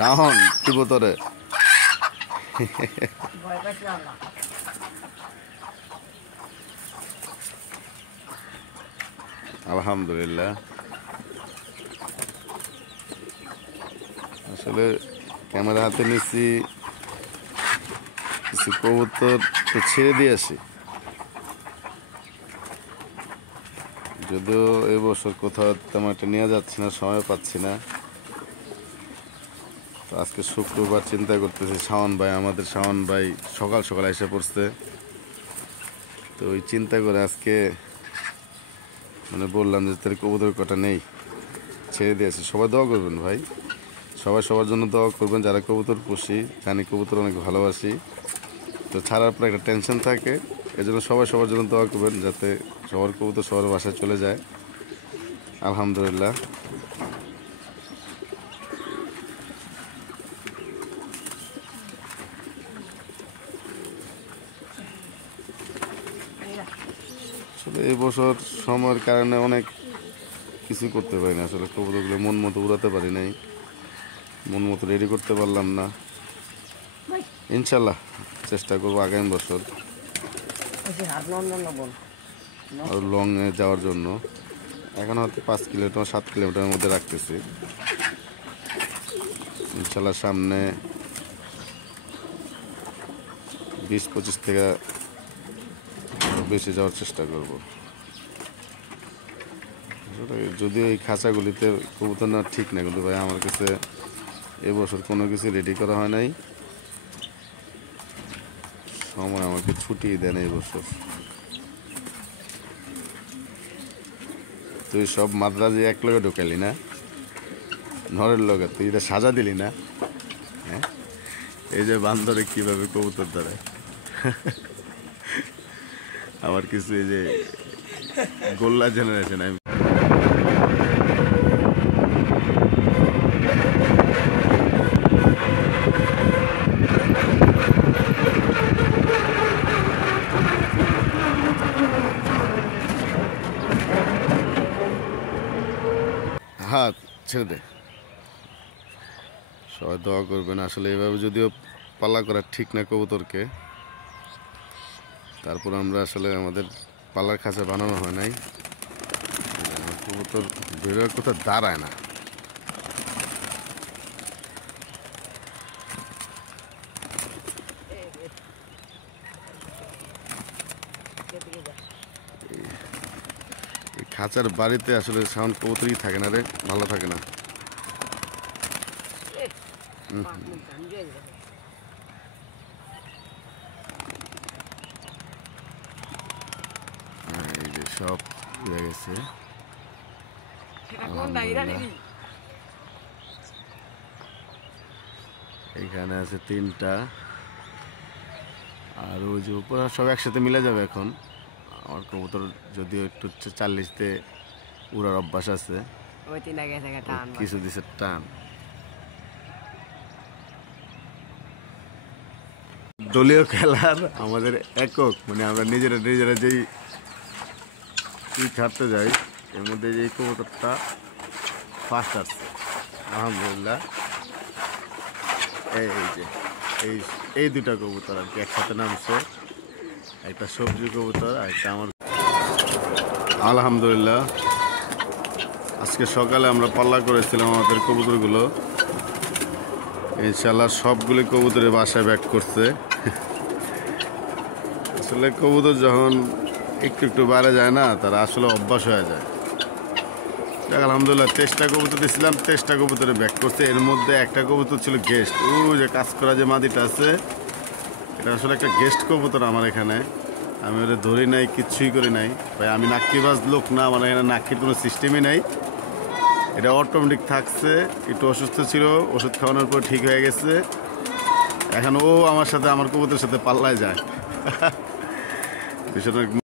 শাহন কি বোতরে আলহামদুলিল্লাহ। আসলে ক্যামেরা হাতে নিচ্ছি, কিছু কবুতর তো ছেড়ে দিয়ে আসি। যদিও এবছর কোথাও তেমন একটা নিয়ে যাচ্ছি না, সময় পাচ্ছি না। তো আজকে শুক্রবার চিন্তা করতেছি, আমাদের শাওন ভাই সকাল সকাল এসে পড়ছে। তো ওই চিন্তা করে আজকে মানে বললাম যে তার কবুতর কটা নেই, ছেড়ে দিয়েছি। সবাই দোয়া করবেন ভাই, সবাই সবার জন্য দোয়া করবেন। যারা কবুতর পুষি, জানি কবুতর অনেক ভালোবাসি, তো ছাড়ার পর একটা টেনশন থাকে। এজন্য সবাই সবার জন্য দোয়া করবেন, যাতে সবার কবুতর সবার বাসায় চলে যায়। আলহামদুলিল্লাহ। আসলে এই বছর সময়ের কারণে অনেক কিছু করতে পারি না। আসলে কবুতরগুলো মন মতো উড়াতে পারি নাই, মন মতো রেডি করতে পারলাম না। ইনশাল্লাহ চেষ্টা করবো আগামী বছর আরো লংয়ে যাওয়ার জন্য। এখন হয়তো 5 কিলোমিটার 7 কিলোমিটারের মধ্যে রাখতেছি। ইনশাল্লাহ সামনে 20-25 থেকে বেশি যাওয়ার চেষ্টা করব। যদিও এই খাঁচাগুলিতে কবুতর না ঠিক না, কিন্তু ভাই আমার কাছে এবছর কোনো কিছু রেডি করা হয় নাই। সময় আমাকে ছুটি দেন এই বছর। তুই সব মাদ্রাজি এক লগে ঢুকালি না, নরের লগে তুই এটা সাজা দিলি না। হ্যাঁ, এই যে বান্দরে কিভাবে কবুতর ধরে আমার কিছু এই যে গোল্লা জেনারেশন। আমি হাত ছেড়ে দে। সবাই দোয়া করবেন। আসলে এভাবে যদিও পালা করা ঠিক না কবুতরকে, তারপর আমরা আসলে আমাদের পালার খাঁচা বানানো হয় নাই। কবুতর বেরোয় কোথাও দাঁড়ায় না। খাঁচার বাড়িতে আসলে সাউন্ড কবুতরই থাকে না রে, ভালো থাকে না। এই যে সব হয়ে গেছে। এখানে আছে 3টা, আর ওই যে উপরে সব একসাথে মিলে যাবে। এখন আমার কবুতর যদিও একটু 40-তে উড়ার অভ্যাস আছে, কিছু দিছে টান। দলীয় খেলার আমাদের একক, মানে আমরা নিজেরা যেই ছাড়তে যাই, এর মধ্যে যে কবুতরটা ফার্স্ট আসছে আলহামদুলিল্লাহ। এই যে এই 2টা কবুতর আর কি একসাথে নামছে, একটা সবজি কবুতর আর একটা আমার। আলহামদুলিল্লাহ আজকে সকালে আমরা পাল্লা করেছিলাম আমাদের কবুতরগুলো। ইনশাল্লাহ সবগুলি কবুতরের বাসায় ব্যাক করছে। আসলে কবুতর যখন একটু বাইরে যায় না, তারা আসলে অভ্যাস হয়ে যায়। আলহামদুলিল্লাহ 23টা কবুতর দিয়েছিলাম, 23টা কবুতরে ব্যাক করছে। এর মধ্যে একটা কবুতর ছিল গেস্ট, ওই যে কাজ করা যে মাদিটা আছে, এটা আসলে একটা গেস্ট কবুতর আমার এখানে। আমি ওটা ধরি নাই, কিচ্ছুই করি নাই ভাই। আমি নাক্কিবাজ লোক না, আমার এখানে নাক্কির কোনো সিস্টেমই নাই। এটা অটোমেটিক থাকছে। একটু অসুস্থ ছিল, ওষুধ খাওয়ানোর পর ঠিক হয়ে গেছে। এখন ও আমার সাথে, আমার কবুতরের সাথে পাল্লায় যায়। বিষয়টা